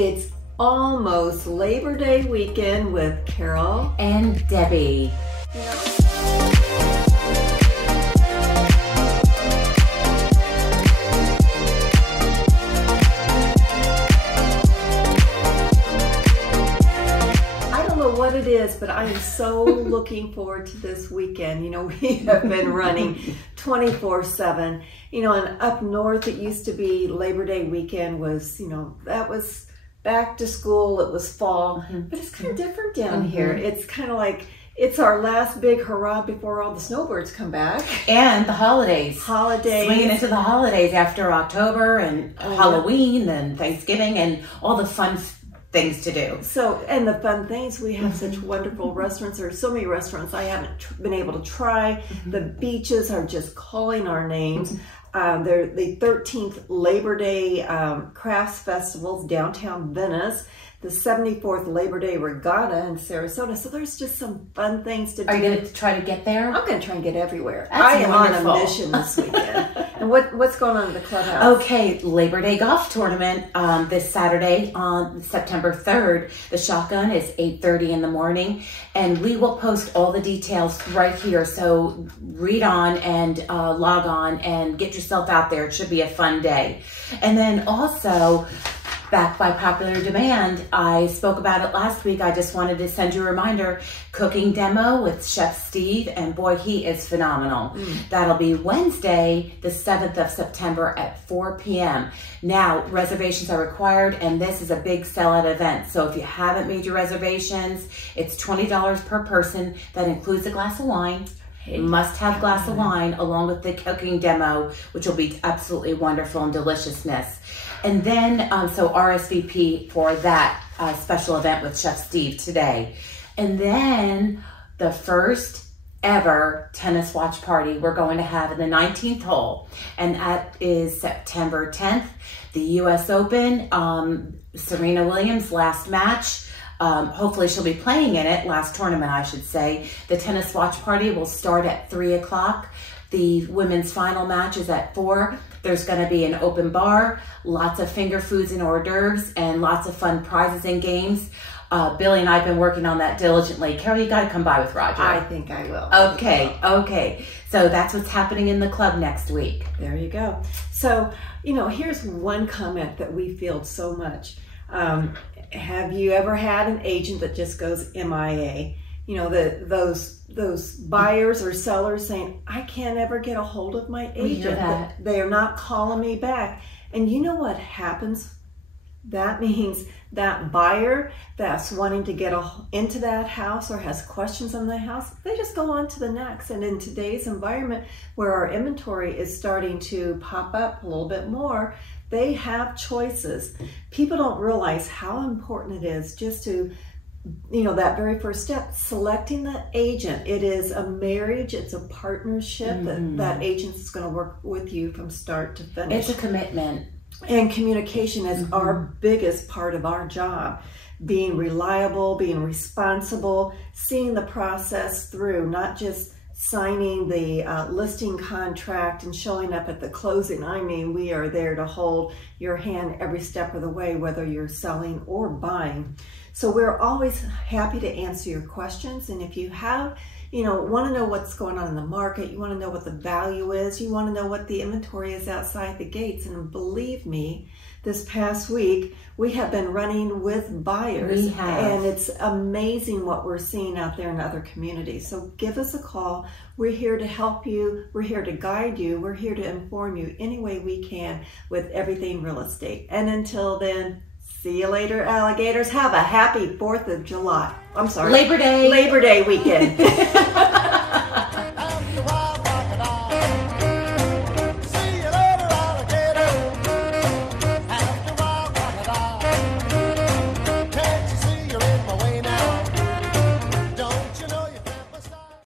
It's almost Labor Day weekend with Carol and Debbie. I don't know what it is, but I am so looking forward to this weekend. You know, we have been running 24/7. You know, and up north it used to be Labor Day weekend was, you know, that was back to school, it was fall, but it's kind of different down here. It's kind of like, it's our last big hurrah before all the snowbirds come back. And the holidays. Swinging into the holidays after October and Halloween and Thanksgiving and all the fun things to do. So, and the fun things, we have such wonderful restaurants. There are so many restaurants I haven't been able to try. The beaches are just calling our names. They're the 13th Labor Day Crafts Festivals downtown Venice, the 74th Labor Day Regatta in Sarasota. So there's just some fun things to do. Are you going to try to get there? I'm going to try and get everywhere. That's I am wonderful. on a mission this weekend. And what's going on in the clubhouse? Okay, Labor Day golf tournament this Saturday on September 3rd. The shotgun is 8:30 in the morning, and we will post all the details right here. So read on and log on and get yourself out there. It should be a fun day. And then also, back by popular demand, I spoke about it last week. I just wanted to send you a reminder. Cooking demo with Chef Steve, and boy, he is phenomenal. That'll be Wednesday, the 7th of September at 4 p.m. Now, reservations are required, and this is a big sellout event. So if you haven't made your reservations, it's $20 per person. That includes a glass of wine. Must have glass of wine along with the cooking demo, which will be absolutely wonderful and deliciousness. And then, so RSVP for that special event with Chef Steve today. And then the first ever tennis watch party we're going to have in the 19th hole. And that is September 10th, the US Open, Serena Williams' last match. Hopefully she'll be playing in it, last tournament I should say. The tennis watch party will start at 3 o'clock. The women's final match is at 4. There's going to be an open bar, lots of finger foods and hors d'oeuvres, and lots of fun prizes and games. Billy and I have been working on that diligently. Carol, you got to come by with Roger. I think I will. Okay. So that's what's happening in the club next week. There you go. So, you know, here's one comment that we field so much. Have you ever had an agent that just goes MIA? You know, those buyers or sellers saying, I can't ever get a hold of my agent. They are not calling me back. And you know what happens? That means that buyer that's wanting to get into that house or has questions on the house, they just go on to the next. And in today's environment where our inventory is starting to pop up a little bit more, they have choices. People don't realize how important it is just to, you know, that very first step, selecting the agent. It is a marriage, it's a partnership. That agent is going to work with you from start to finish. It's a commitment. And communication is our biggest part of our job. Being reliable, being responsible, seeing the process through, not just signing the listing contract and showing up at the closing. I mean, we are there to hold your hand every step of the way, whether you're selling or buying. So we're always happy to answer your questions. And if you have, you know, want to know what's going on in the market, you want to know what the value is, you want to know what the inventory is outside the gates. And believe me, this past week, we have been running with buyers. We have. And it's amazing what we're seeing out there in other communities. So give us a call. We're here to help you. We're here to guide you. We're here to inform you any way we can with everything real estate. And until then, see you later, alligators. Have a happy 4th of July. I'm sorry. Labor Day. Labor Day weekend.